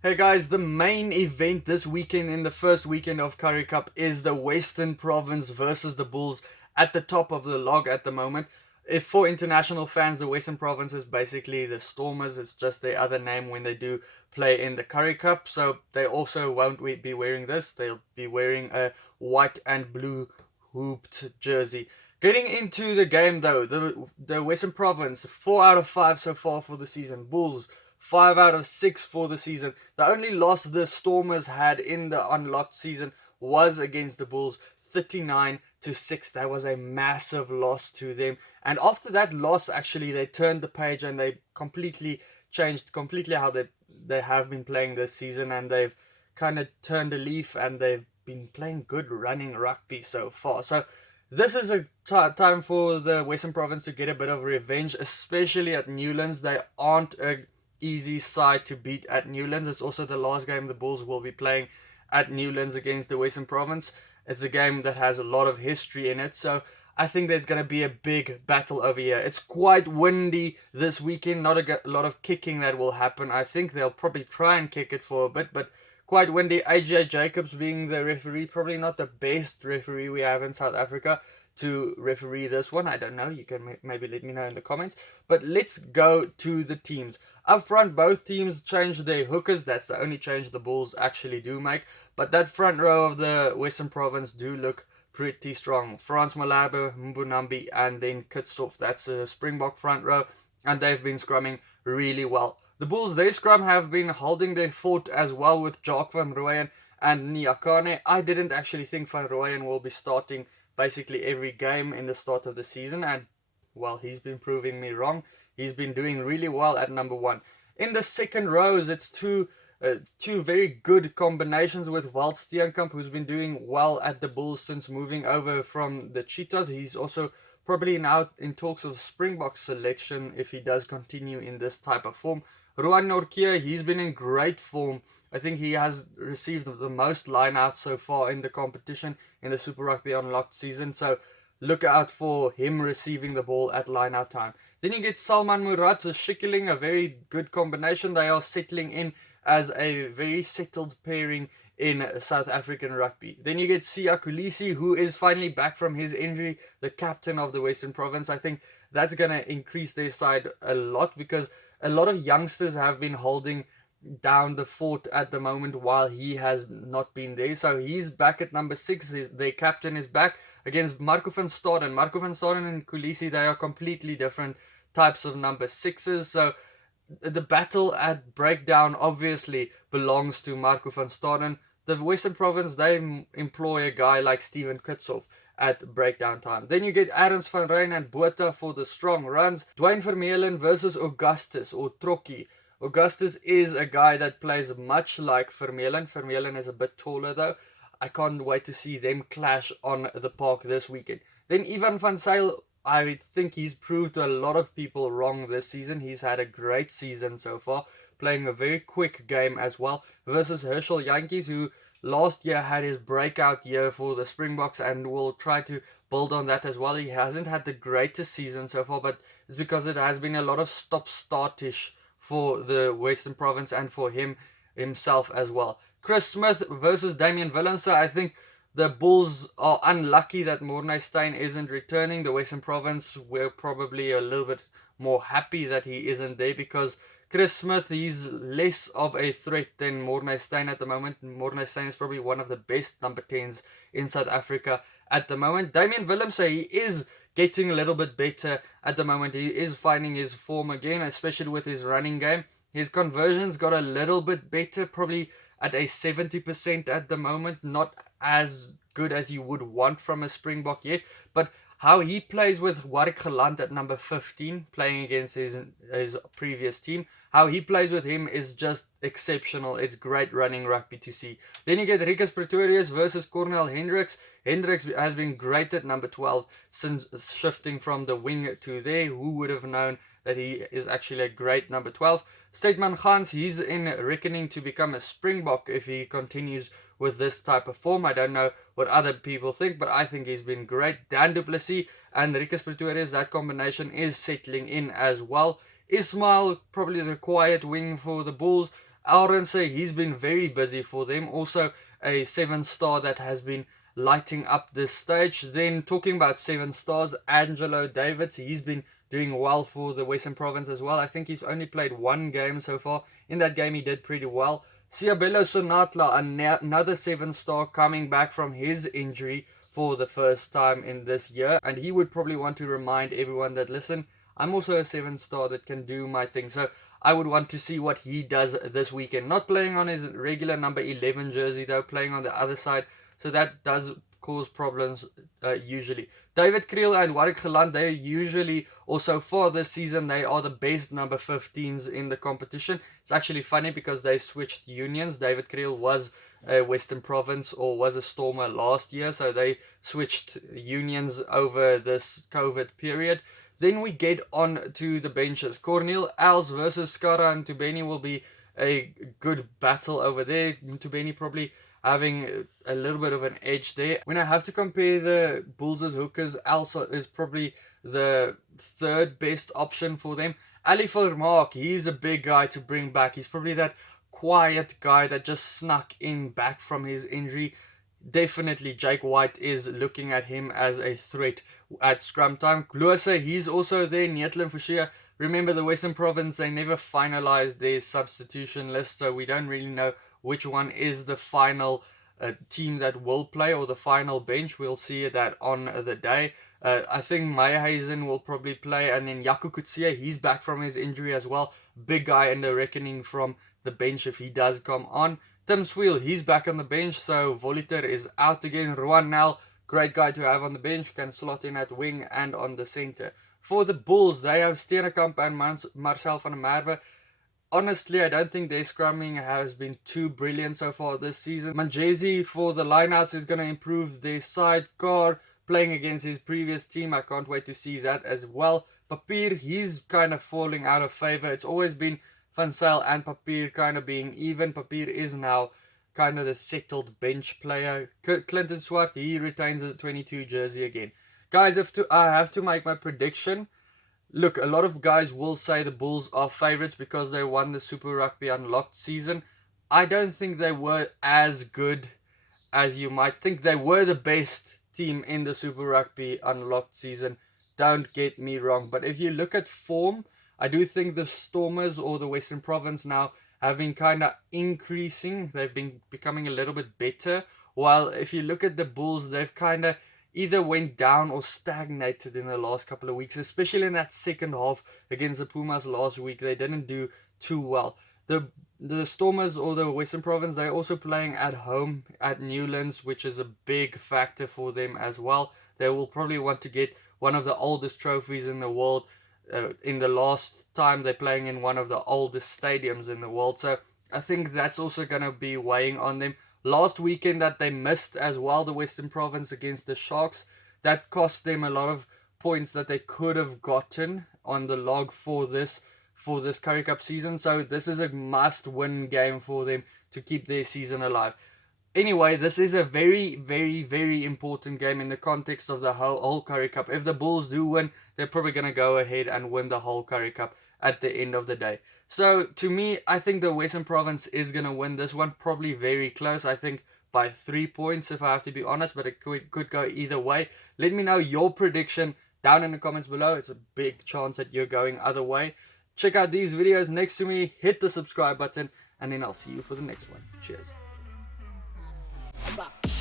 Hey guys, the main event this weekend in the first weekend of Currie Cup is the Western Province versus the Bulls at the top of the log at the moment. If for international fans, the Western Province is basically the Stormers. It's just their other name when they do play in the Currie Cup. So they also won't be wearing this. They'll be wearing a white and blue hooped jersey. Getting into the game though, the Western Province 4 out of 5 so far for the season. Bulls 5 out of 6 for the season. The only loss the Stormers had in the unlocked season was against the Bulls, 39-6. That was a massive loss to them. And after that loss, actually, they turned the page and they changed completely how they have been playing this season, and they've kind of turned a leaf and they've been playing good running rugby so far. So this is a time for the Western Province to get a bit of revenge, especially at Newlands. They aren't a easy side to beat at Newlands. It's also the last game the Bulls will be playing at Newlands against the Western Province. It's a game that has a lot of history in it, so I think there's going to be a big battle over here. It's quite windy this weekend, not a lot of kicking that will happen. I think they'll probably try and kick it for a bit, but quite windy. AJ Jacobs being the referee, probably not the best referee we have in South Africa to referee this one. I don't know. You can maybe let me know in the comments. But let's go to the teams. Up front, both teams changed their hookers. That's the only change the Bulls actually do make. But that front row of the Western Province do look pretty strong. Frans Malabo, Mbunambi, and then Kitsoff. That's a Springbok front row. And they've been scrumming really well. The Bulls, their scrum have been holding their fort as well with Jacques van Rooyen and Niakane. I didn't actually think van Rooyen will be starting basically every game in the start of the season, and well, he's been proving me wrong. He's been doing really well at number one. In the second rows, it's two very good combinations with Walt Steenkamp, who's been doing well at the Bulls since moving over from the Cheetahs. He's also probably now in talks of Springbok selection if he does continue in this type of form. Ruan Norkia, he's been in great form. I think he has received the most lineouts so far in the competition in the Super Rugby Unlocked season. So look out for him receiving the ball at lineout time. Then you get Salman Murat, Schikkeling, a very good combination. They are settling in as a very settled pairing in South African rugby. Then you get Siya Kolisi, who is finally back from his injury, the captain of the Western Province. I think that's going to increase their side a lot because a lot of youngsters have been holding down the fort at the moment while he has not been there. So he's back at number 6. Their captain is back against Marco van Staden. Marco van Staden and Kulisi, they are completely different types of number 6s. So the battle at breakdown obviously belongs to Marco van Staden. The Western Province, they employ a guy like Steven Kitsoff at breakdown time. Then you get Adams van Ryn and Botha for the strong runs. Dwayne Vermeulen versus Augustus or Trokkie. Augustus is a guy that plays much like Vermeulen. Vermeulen is a bit taller though. I can't wait to see them clash on the park this weekend. Then Ivan van Zyl, I think he's proved a lot of people wrong this season. He's had a great season so far, playing a very quick game as well, versus Herschel Yankees, who last year had his breakout year for the Springboks and will try to build on that as well. He hasn't had the greatest season so far, but it's because it has been a lot of stop-startish for the Western Province and for himself as well. Chris Smith versus Damian Willemse. I think the Bulls are unlucky that Morné Steyn isn't returning. The Western Province, we're probably a little bit more happy that he isn't there because Chris Smith, he's less of a threat than Morné Steyn at the moment. Morné Steyn is probably one of the best number 10s in South Africa at the moment. Damian Willemse, he is getting a little bit better at the moment. He is finding his form again, especially with his running game. His conversions got a little bit better, probably at a 70% at the moment. Not as good as you would want from a Springbok yet, but how he plays with Warwick Geland at number 15, playing against his previous team, how he plays with him is just exceptional. It's great running rugby to see. Then you get Rikus Pretorius versus Cornel Hendricks. Hendricks has been great at number 12 since shifting from the wing to there. Who would have known that he is actually a great number 12? Stateman Gans, he's in reckoning to become a Springbok if he continues with this type of form. I don't know what other people think, but I think he's been great. Dan du Plessis and Rikus Pretorius, that combination is settling in as well. Ismail, probably the quiet wing for the Bulls. Alrense, he's been very busy for them. Also a 7-star that has been lighting up this stage. Then talking about 7 stars, Angelo Davids, he's been doing well for the Western Province as well. I think he's only played 1 game so far. In that game he did pretty well. Siabelo Sonatla, another 7-star coming back from his injury for the first time in this year, and he would probably want to remind everyone that, listen, I'm also a 7-star that can do my thing. So I would want to see what he does this weekend. Not playing on his regular number 11 jersey though, playing on the other side. So that does cause problems usually. David Kriel and Warwick Geland, they usually, or so far this season, they are the best number 15s in the competition. It's actually funny because they switched unions. David Kriel was a Western Province or was a Stormer last year, so they switched unions over this COVID period. Then we get on to the benches. Cornel Els versus Skara and Tubeni will be a good battle over there. Tubeni probably having a little bit of an edge there. When I have to compare the Bulls as hookers, Els is probably the 3rd best option for them. Ali Vermaak, he's a big guy to bring back. He's probably that quiet guy that just snuck in back from his injury. Definitely Jake White is looking at him as a threat at scrum time. Glose, he's also there. Nietlin Fushia. Remember, the Western Province, they never finalized their substitution list, so we don't really know which one is the final team that will play or the final bench. We'll see that on the day. I think Meyerhuizen will probably play, and then Jaco Kutsia, he's back from his injury as well. Big guy in the reckoning from the bench if he does come on. Tim Swiel, he's back on the bench, so Voliter is out again. Ruan Nel, great guy to have on the bench, can slot in at wing and on the center. For the Bulls, they have Steenekamp and Marcel van der Merwe. Honestly, I don't think their scrumming has been too brilliant so far this season. Manjesi for the lineouts is going to improve their side. Carr playing against his previous team, I can't wait to see that as well. Papier, he's kind of falling out of favor. It's always been Van Zyl and Papier kind of being even. Papier is now kind of the settled bench player. Clinton Swart, he retains the 22 jersey again. Guys, I have to make my prediction. Look, a lot of guys will say the Bulls are favourites because they won the Super Rugby Unlocked season. I don't think they were as good as you might think. They were the best team in the Super Rugby Unlocked season. Don't get me wrong. But if you look at form, I do think the Stormers or the Western Province now have been kind of increasing. They've been becoming a little bit better. While if you look at the Bulls, they've kind of either went down or stagnated in the last couple of weeks, especially in that second half against the Pumas last week. They didn't do too well. The Stormers or the Western Province, they're also playing at home at Newlands, which is a big factor for them as well. They will probably want to get one of the oldest trophies in the world. In the last time they're playing in one of the oldest stadiums in the world. So I think that's also going to be weighing on them. Last weekend that they missed as well, the Western Province against the Sharks, that cost them a lot of points that they could have gotten on the log for this Currie Cup season. So this is a must-win game for them to keep their season alive. Anyway, this is a very, very, very important game in the context of the whole Currie Cup. If the Bulls do win, they're probably going to go ahead and win the whole Currie Cup at the end of the day. So, to me, I think the Western Province is going to win this one. Probably very close. I think by 3 points, if I have to be honest. But it could go either way. Let me know your prediction down in the comments below. It's a big chance that you're going other way. Check out these videos next to me. Hit the subscribe button. And then I'll see you for the next one. Cheers. Bye.